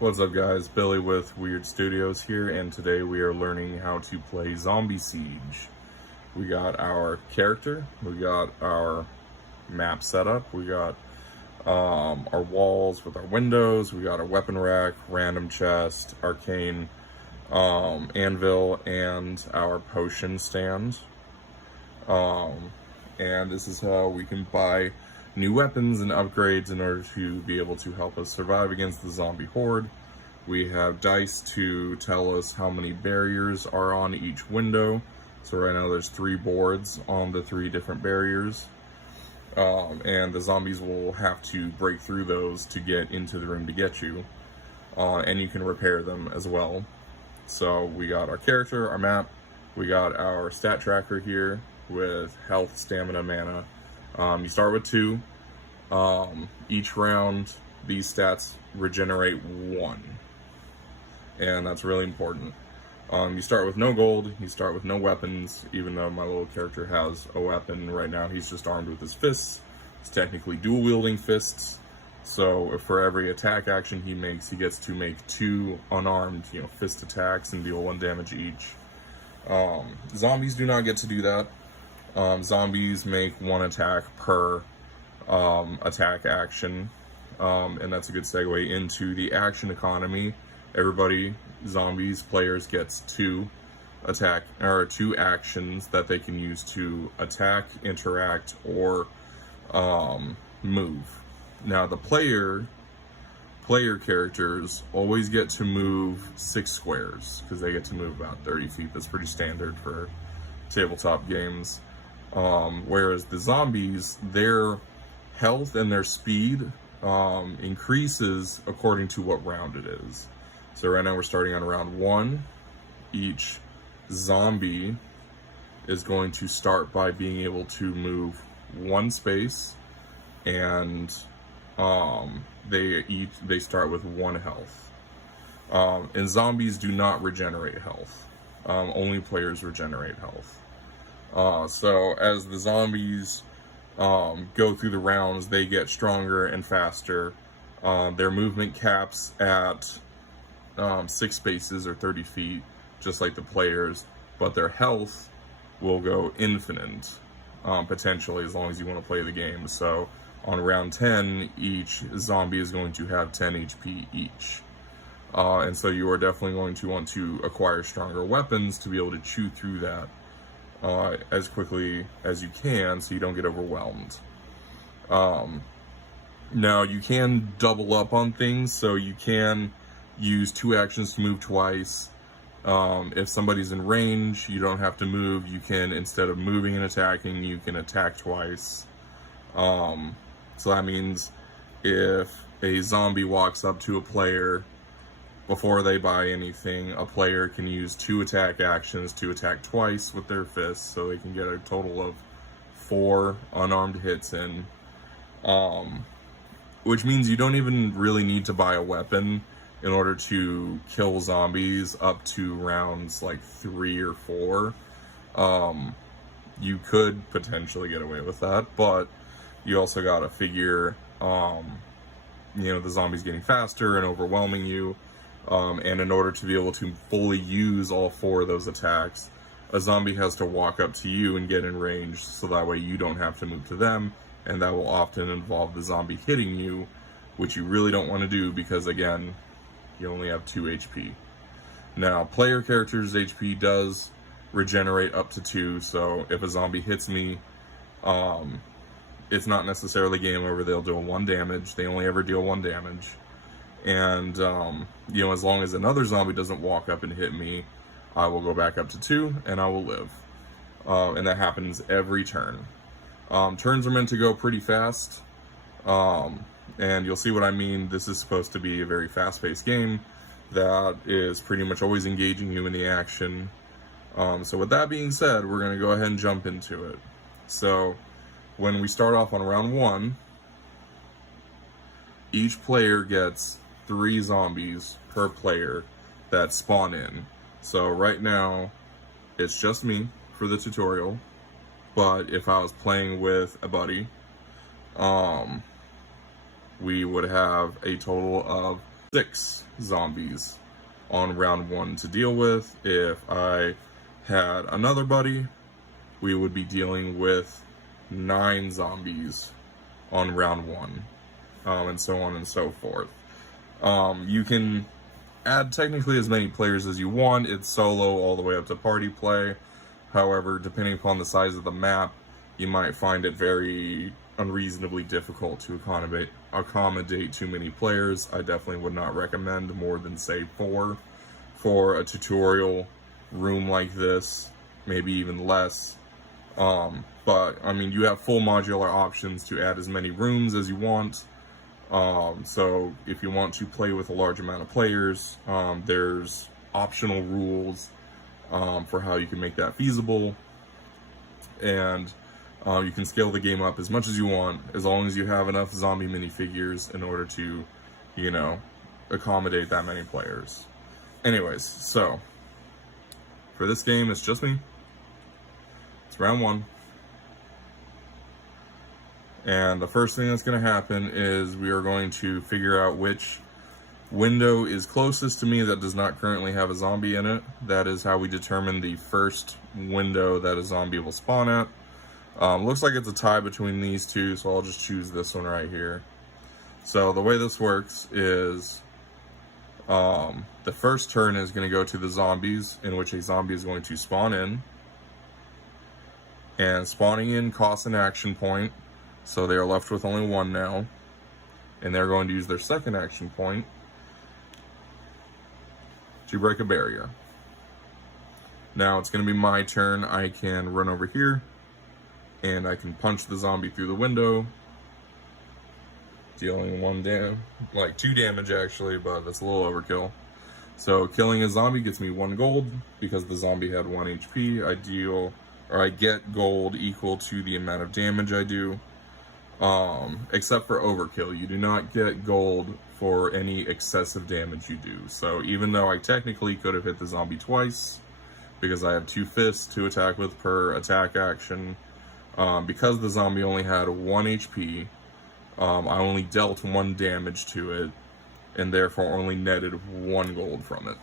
What's up guys, Billy with Weird Studios here, and today we are learning how to play Zombie Siege. We got our character, we got our map setup, we got our walls with our windows, we got our weapon rack, random chest, arcane anvil, and our potion stand. And this is how we can buy new weapons and upgrades in order to be able to help us survive against the zombie horde. We have dice to tell us how many barriers are on each window. So right now there's 3 boards on the 3 different barriers. And the zombies will have to break through those to get into the room to get you. And you can repair them as well. So we got our character, our map, we got our stat tracker here with health, stamina, mana. You start with 2. Each round, these stats regenerate 1. And that's really important. You start with no gold, you start with no weapons, even though my little character has a weapon. Right now he's just armed with his fists. It's technically dual wielding fists. So if for every attack action he makes, he gets to make 2 unarmed, fist attacks and deal 1 damage each. Zombies do not get to do that. Zombies make 1 attack per attack action, and that's a good segue into the action economy. Everybody, zombies, players, gets 2 actions that they can use to attack, interact, or move. Now the player characters always get to move 6 squares because they get to move about 30 feet. That's pretty standard for tabletop games. Whereas the zombies, their health and their speed increases according to what round it is. So right now we're starting on round 1. Each zombie is going to start by being able to move 1 space, and they start with 1 health. And zombies do not regenerate health. Only players regenerate health. So as the zombies go through the rounds, they get stronger and faster. Their movement caps at 6 spaces or 30 feet, just like the players, but their health will go infinite, potentially, as long as you want to play the game. So on round 10, each zombie is going to have 10 HP each. And so you are definitely going to want to acquire stronger weapons to be able to chew through that as quickly as you can, so you don't get overwhelmed. Now you can double up on things, so you can use 2 actions to move twice. If somebody's in range, you don't have to move. You can, instead of moving and attacking, you can attack twice. So that means if a zombie walks up to a player before they buy anything, a player can use 2 attack actions to attack twice with their fists, so they can get a total of 4 unarmed hits in. Which means you don't even really need to buy a weapon in order to kill zombies up to rounds like 3 or 4. You could potentially get away with that, but you also gotta figure, the zombies getting faster and overwhelming you. And in order to be able to fully use all 4 of those attacks, a zombie has to walk up to you and get in range, so that way you don't have to move to them, and that will often involve the zombie hitting you, which you really don't want to do because, again, you only have 2 HP. Now, player characters' HP does regenerate up to 2, so if a zombie hits me, it's not necessarily game over. They'll deal 1 damage. They only ever deal 1 damage. And, as long as another zombie doesn't walk up and hit me, I will go back up to 2, and I will live. And that happens every turn. Turns are meant to go pretty fast, and you'll see what I mean. This is supposed to be a very fast-paced game that is pretty much always engaging you in the action. So with that being said, we're going to go ahead and jump into it. So when we start off on round 1, each player gets 3 zombies per player that spawn in. So right now, it's just me for the tutorial, but if I was playing with a buddy, we would have a total of 6 zombies on round 1 to deal with. If I had another buddy, we would be dealing with 9 zombies on round 1, and so on and so forth. You can add technically as many players as you want. It's solo all the way up to party play. However, depending upon the size of the map, you might find it very unreasonably difficult to accommodate too many players. I definitely would not recommend more than, say, 4 for a tutorial room like this, maybe even less. But I mean, you have full modular options to add as many rooms as you want. So if you want to play with a large amount of players, there's optional rules for how you can make that feasible. And you can scale the game up as much as you want, as long as you have enough zombie minifigures in order to, you know, accommodate that many players. Anyways, so for this game, it's just me. It's round 1. And the first thing that's going to happen is we are going to figure out which window is closest to me that does not currently have a zombie in it. That is how we determine the first window that a zombie will spawn at. Looks like it's a tie between these two, so I'll just choose this one right here. So the way this works is the first turn is going to go to the zombies, in which a zombie is going to spawn in. And spawning in costs an action point, so they are left with only 1 now. And they're going to use their second action point to break a barrier. Now it's going to be my turn. I can run over here, and I can punch the zombie through the window, dealing 2 damage actually, but that's a little overkill. So killing a zombie gets me 1 gold, because the zombie had 1 HP. I get gold equal to the amount of damage I do. Except for overkill. You do not get gold for any excessive damage you do. So even though I technically could have hit the zombie twice, because I have 2 fists to attack with per attack action, because the zombie only had 1 HP, I only dealt 1 damage to it, and therefore only netted 1 gold from it.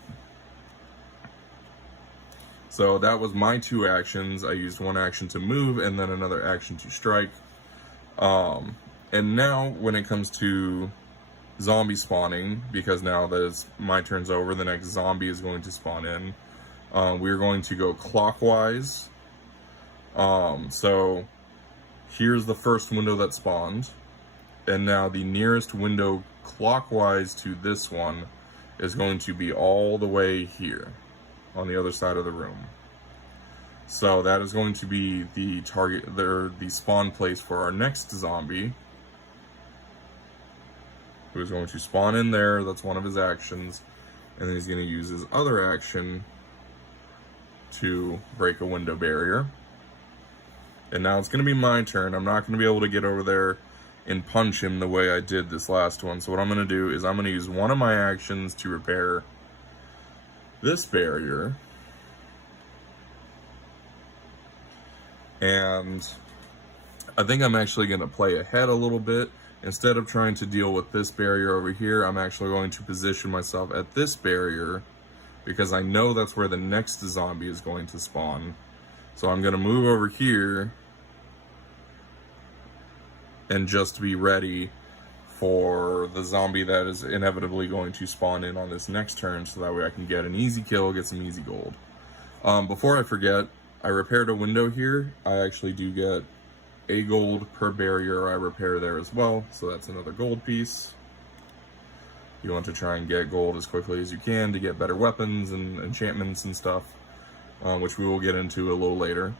So that was my 2 actions. I used 1 action to move, and then another action to strike. And now when it comes to zombie spawning, because now that my turn's over, the next zombie is going to spawn in. We're going to go clockwise. So here's the first window that spawned, and now the nearest window clockwise to this one is going to be all the way here on the other side of the room. So that is going to be the target, the spawn place for our next zombie, who is going to spawn in there. That's one of his actions, and then he's going to use his other action to break a window barrier. And now it's going to be my turn. I'm not going to be able to get over there and punch him the way I did this last one. So what I'm going to do is I'm going to use one of my actions to repair this barrier. And I think I'm actually going to play ahead a little bit. Instead of trying to deal with this barrier over here, I'm actually going to position myself at this barrier, because I know that's where the next zombie is going to spawn. So I'm going to move over here and just be ready for the zombie that is inevitably going to spawn in on this next turn, so that way I can get an easy kill, get some easy gold. Before I forget, I repaired a window here. I actually do get a gold per barrier I repair there as well, so that's another gold piece. You want to try and get gold as quickly as you can to get better weapons and enchantments and stuff, which we will get into a little later.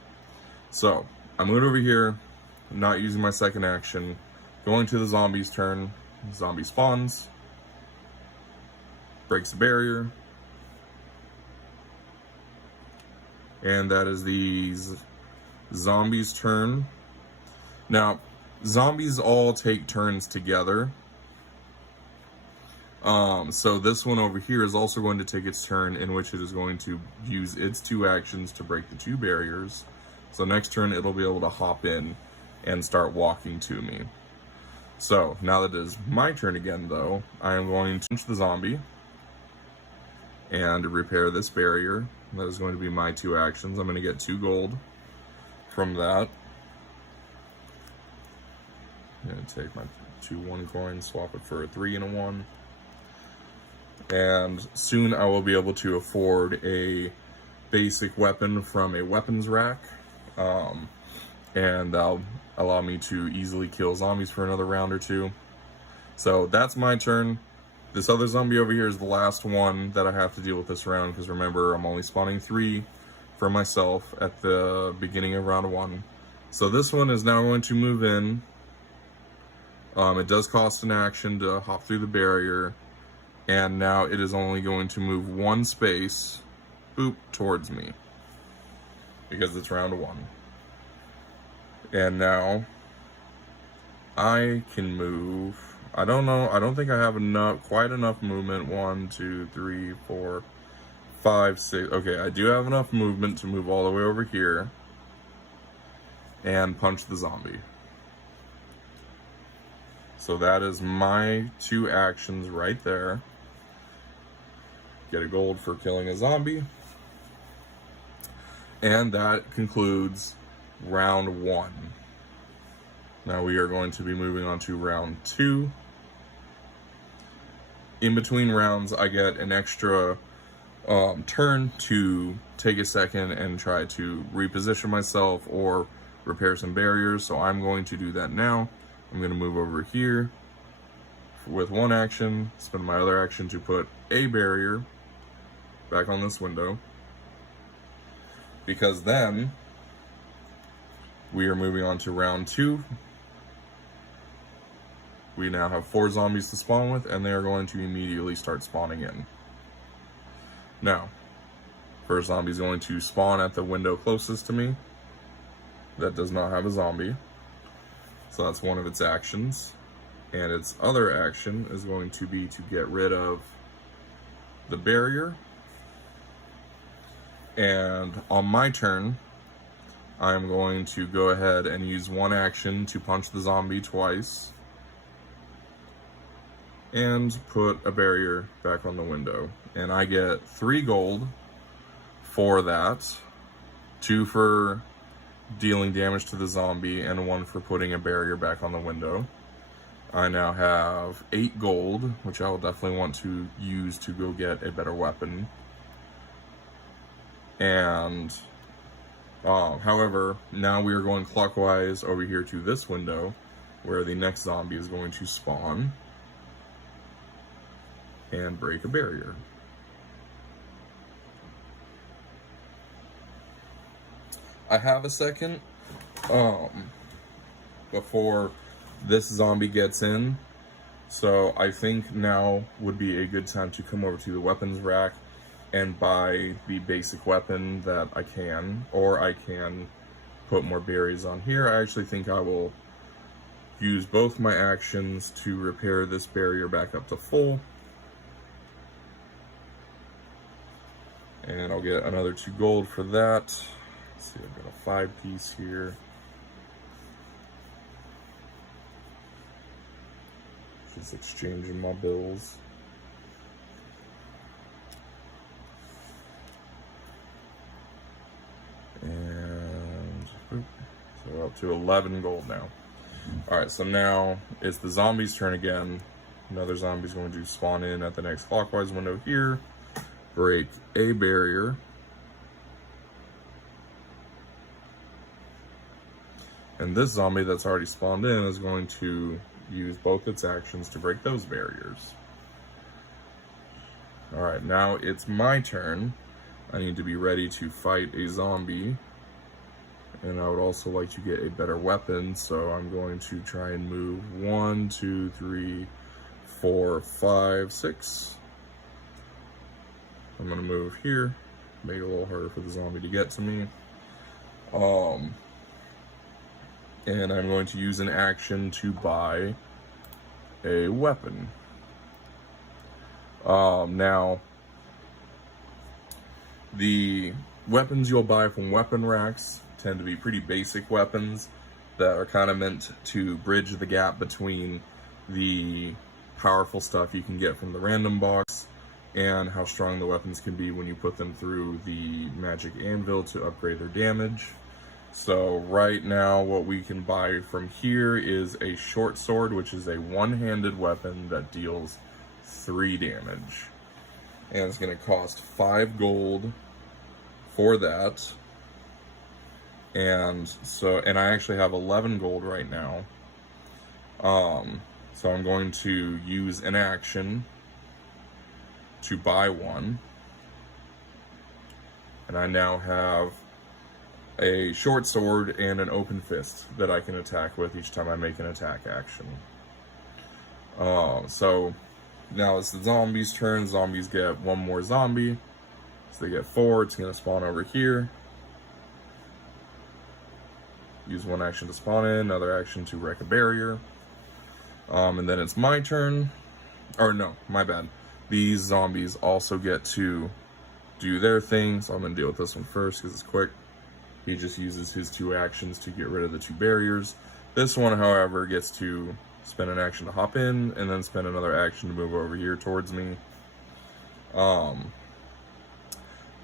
So I moved over here, not using my second action, going to the zombie's turn. Zombie spawns, breaks the barrier, and that is the zombie's turn. Now, zombies all take turns together. So this one over here is also going to take its turn, in which it is going to use its 2 actions to break the 2 barriers. So next turn it'll be able to hop in and start walking to me. So now that it is my turn again, though, I am going to punch the zombie and repair this barrier. That is going to be my 2 actions. I'm going to get 2 gold from that. I'm going to take my 2 1 coins, swap it for a 3 and a 1. And soon I will be able to afford a basic weapon from a weapons rack. And that'll allow me to easily kill zombies for another round or 2. So that's my turn. This other zombie over here is the last one that I have to deal with this round, because remember, I'm only spawning 3 for myself at the beginning of round 1. So this one is now going to move in. It does cost an action to hop through the barrier, and now it is only going to move 1 space, boop, towards me, because it's round 1. And now I can move. I don't know. I don't think I have quite enough movement. 1, 2, 3, 4, 5, 6. Okay, I do have enough movement to move all the way over here and punch the zombie. So that is my 2 actions right there. Get a gold for killing a zombie. And that concludes round 1. Now we are going to be moving on to round 2. In between rounds, I get an extra turn to take a second and try to reposition myself or repair some barriers. So I'm going to do that now. I'm going to move over here with 1 action, spend my other action to put a barrier back on this window, because then we are moving on to round 2. We now have 4 zombies to spawn with, and they are going to immediately start spawning in. Now, first zombie is going to spawn at the window closest to me. That does not have a zombie. So that's one of its actions. And its other action is going to be to get rid of the barrier. And on my turn, I'm going to go ahead and use 1 action to punch the zombie twice and put a barrier back on the window. And I get 3 gold for that. 2 for dealing damage to the zombie and 1 for putting a barrier back on the window. I now have 8 gold, which I will definitely want to use to go get a better weapon. And however, now we are going clockwise over here to this window where the next zombie is going to spawn and break a barrier. I have a second before this zombie gets in, so I think now would be a good time to come over to the weapons rack and buy the basic weapon that I can, or I can put more berries on here. I actually think I will use both my actions to repair this barrier back up to full. And I'll get another 2 gold for that. Let's see, I've got a 5 piece here. Just exchanging my bills. And so we're up to 11 gold now. Alright, so now it's the zombie's turn again. Another zombie's going to spawn in at the next clockwise window here. Break a barrier. And this zombie that's already spawned in is going to use both its actions to break those barriers. Alright, now it's my turn. I need to be ready to fight a zombie. And I would also like to get a better weapon, so I'm going to try and move 1, 2, 3, 4, 5, 6. I'm going to move here, make it a little harder for the zombie to get to me. And I'm going to use an action to buy a weapon. Now, the weapons you'll buy from weapon racks tend to be pretty basic weapons. that are kind of meant to bridge the gap between the powerful stuff you can get from the random box and how strong the weapons can be when you put them through the magic anvil to upgrade their damage. So right now what we can buy from here is a short sword, which is a one-handed weapon that deals 3 damage. And it's going to cost 5 gold for that. And I actually have 11 gold right now. So I'm going to use an action to buy one. And I now have a short sword and an open fist that I can attack with each time I make an attack action. So now it's the zombies' turn. Zombies get 1 more zombie. So they get 4. It's going to spawn over here. Use 1 action to spawn in, another action to wreck a barrier. And then it's my turn. Or no, my bad. These zombies also get to do their thing. So I'm going to deal with this one first because it's quick. He just uses his 2 actions to get rid of the 2 barriers. This one, however, gets to spend an action to hop in and then spend another action to move over here towards me.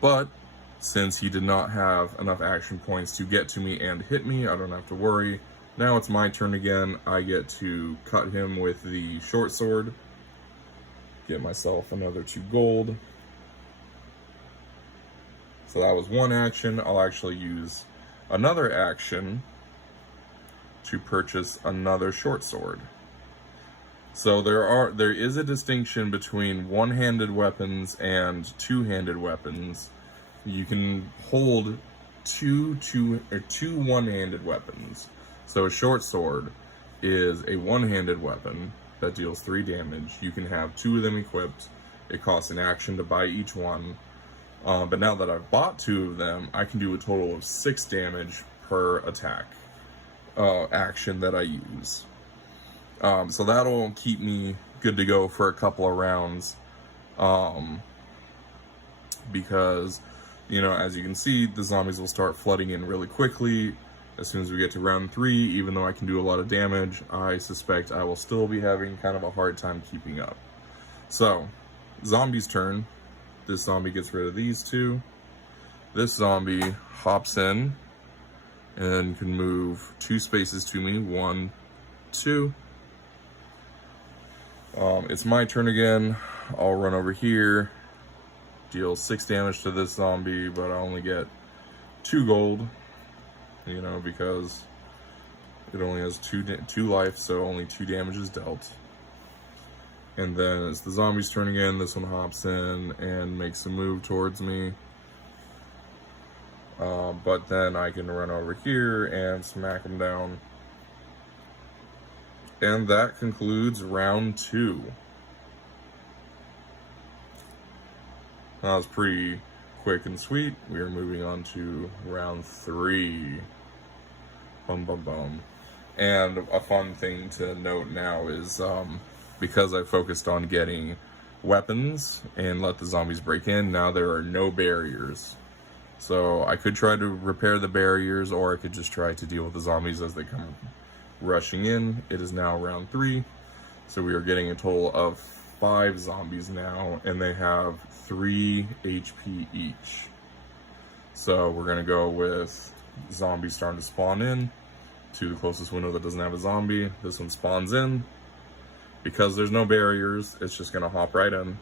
But since he did not have enough action points to get to me and hit me, I don't have to worry. Now it's my turn again. I get to cut him with the short sword. Get myself another 2 gold. So that was 1 action. I'll actually use another action to purchase another short sword. So there is a distinction between one-handed weapons and two-handed weapons. You can hold two one-handed weapons. So a short sword is a one-handed weapon that deals 3 damage. You can have 2 of them equipped. It costs an action to buy each one. But now that I've bought 2 of them, I can do a total of 6 damage per attack action that I use. So that'll keep me good to go for a couple of rounds. Because, you know, as you can see, the zombies will start flooding in really quickly. As soon as we get to round 3, even though I can do a lot of damage, I suspect I will still be having kind of a hard time keeping up. So, zombie's turn. This zombie gets rid of these 2. This zombie hops in and can move 2 spaces to me. 1, 2. It's my turn again. I'll run over here, deal 6 damage to this zombie, but I only get 2 gold, you know, because it only has 2 life, so only 2 damage is dealt. And then it's the zombie's turn again. This one hops in and makes a move towards me. But then I can run over here and smack him down. And that concludes round 2. That was pretty quick and sweet. We are moving on to round 3. Bum bum bum. And a fun thing to note now is because I focused on getting weapons and let the zombies break in, now there are no barriers. So I could try to repair the barriers, or I could just try to deal with the zombies as they come rushing in. It is now round 3, so we are getting a total of 5 zombies now, and they have 3 HP each. So we're gonna go with zombies starting to spawn in to the closest window that doesn't have a zombie. This one spawns in. Because there's no barriers, it's just gonna hop right in.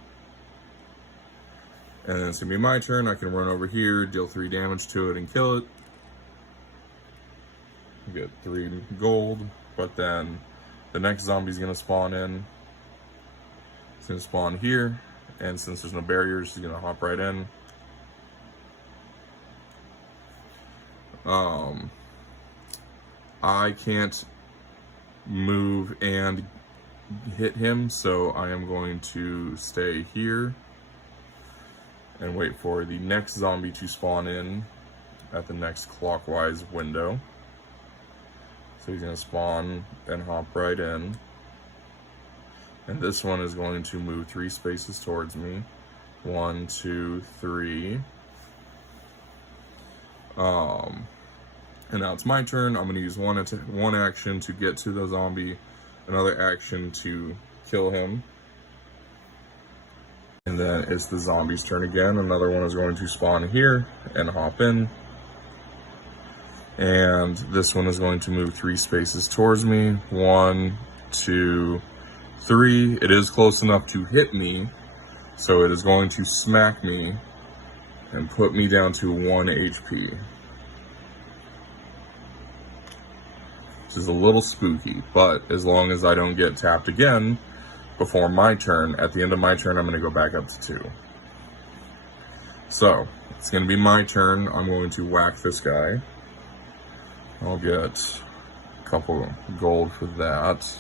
And then it's gonna be my turn. I can run over here, deal 3 damage to it and kill it. Get 3 gold, but then the next zombie's gonna spawn in. It's gonna spawn here, and since there's no barriers, he's gonna hop right in. I can't move and hit him, so I am going to stay here and wait for the next zombie to spawn in at the next clockwise window. So he's gonna spawn and hop right in. And this one is going to move 3 spaces towards me. 1, 2, 3. And now it's my turn. I'm going to use one action to get to the zombie, another action to kill him. And then it's the zombie's turn again. Another one is going to spawn here and hop in. And this one is going to move 3 spaces towards me. 1, 2, 3. It is close enough to hit me, so it is going to smack me and put me down to 1 HP. Which is a little spooky, but as long as I don't get tapped again before my turn, at the end of my turn, I'm going to go back up to 2. So, it's going to be my turn. I'm going to whack this guy. I'll get a couple gold for that.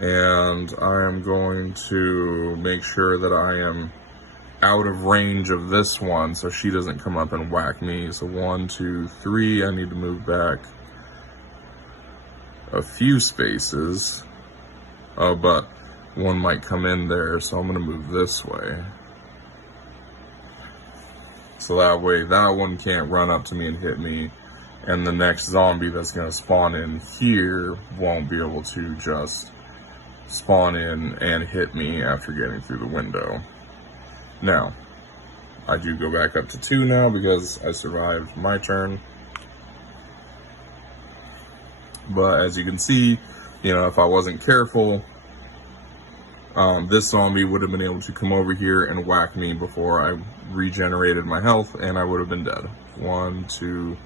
And I am going to make sure that I am out of range of this one so she doesn't come up and whack me. So 1, 2, 3, I need to move back a few spaces. But one might come in there, so I'm going to move this way. So that way that one can't run up to me and hit me, and the next zombie that's going to spawn in here won't be able to just spawn in and hit me after getting through the window. Now, I do go back up to 2 now because I survived my turn. But as you can see, you know, if I wasn't careful, this zombie would have been able to come over here and whack me before I regenerated my health, and I would have been dead. 1, 2,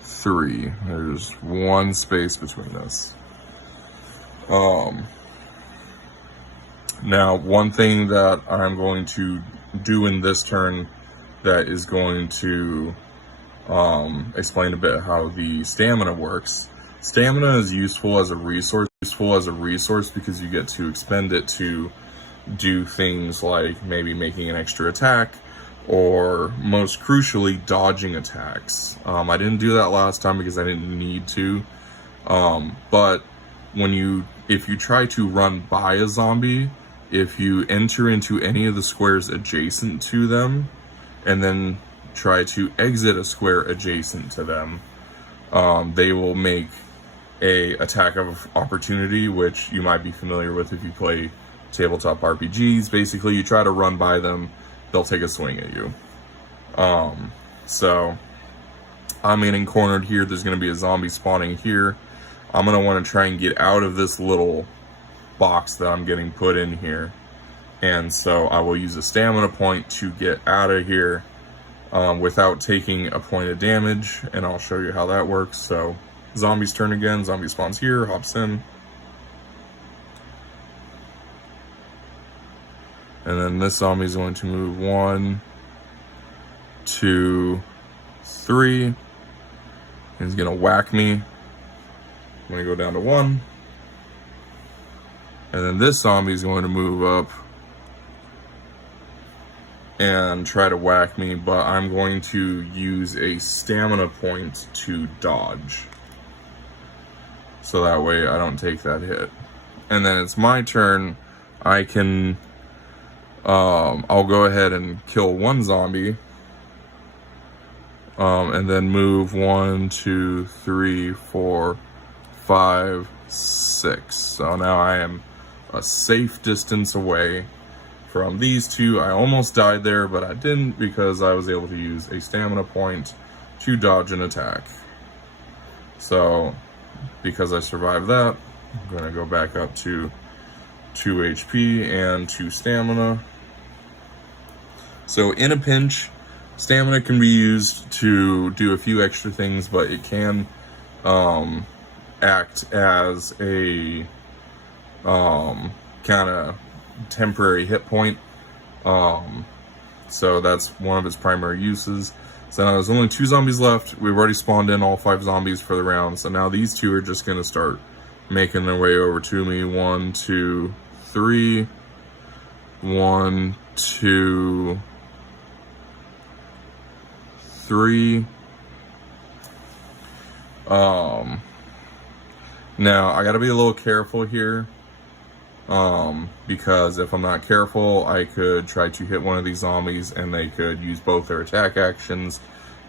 3. There's 1 space between us. Now, one thing that I'm going to do in this turn that is going to explain a bit how the stamina works. Stamina is useful as a resource because you get to expend it to do things like maybe making an extra attack, or most crucially, dodging attacks. I didn't do that last time because I didn't need to, but if you try to run by a zombie, if you enter into any of the squares adjacent to them and then try to exit a square adjacent to them, they will make a attack of opportunity, which you might be familiar with if you play tabletop RPGs. Basically, you try to run by them, they'll take a swing at you. So I'm getting cornered here. There's going to be a zombie spawning here. I'm going to want to try and get out of this little box that I'm getting put in here. And so I will use a stamina point to get out of here without taking a point of damage, and I'll show you how that works. So zombie's turn again. Zombie spawns here, hops in. And then this zombie is going to move 1, 2, 3. He's going to whack me. I'm going to go down to 1. And then this zombie is going to move up and try to whack me, but I'm going to use a stamina point to dodge. So that way I don't take that hit. And then it's my turn. I can, I'll go ahead and kill 1 zombie. And then move 1, 2, 3, 4, 5, 6. So now I am a safe distance away from these 2. I almost died there, but I didn't because I was able to use a stamina point to dodge an attack. So because I survived that, I'm going to go back up to 2 HP and 2 stamina. So in a pinch, stamina can be used to do a few extra things, but it can act as a kind of temporary hit point. So that's one of its primary uses. So now there's only 2 zombies left. We've already spawned in all 5 zombies for the round. So now these 2 are just going to start making their way over to me. 1, 2, 3. 1, 2, 3. Now I gotta be a little careful here because if I'm not careful, I could try to hit one of these zombies and they could use both their attack actions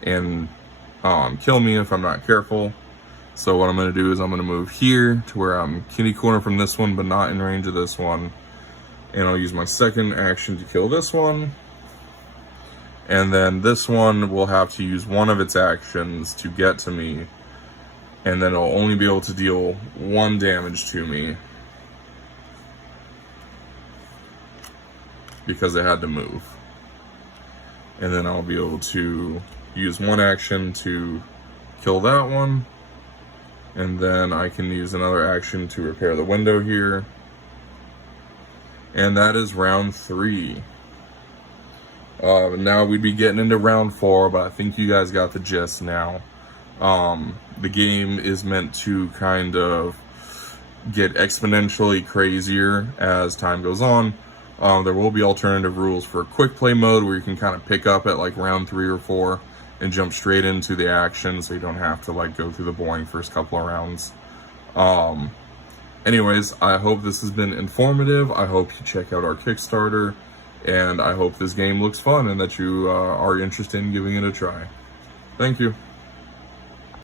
and kill me if I'm not careful. So what I'm going to do is I'm going to move here to where I'm kitty corner from this one, but not in range of this one. And I'll use my second action to kill this one. And then this one will have to use one of its actions to get to me. And then it'll only be able to deal 1 damage to me, because it had to move. And then I'll be able to use 1 action to kill that one. And then I can use another action to repair the window here. And that is round 3. Now we'd be getting into round 4, but I think you guys got the gist now. The game is meant to kind of get exponentially crazier as time goes on. There will be alternative rules for quick play mode where you can kind of pick up at like round 3 or 4 and jump straight into the action, so you don't have to like go through the boring first couple of rounds. Anyways, I hope this has been informative. I hope you check out our Kickstarter, and I hope this game looks fun and that you are interested in giving it a try. Thank you.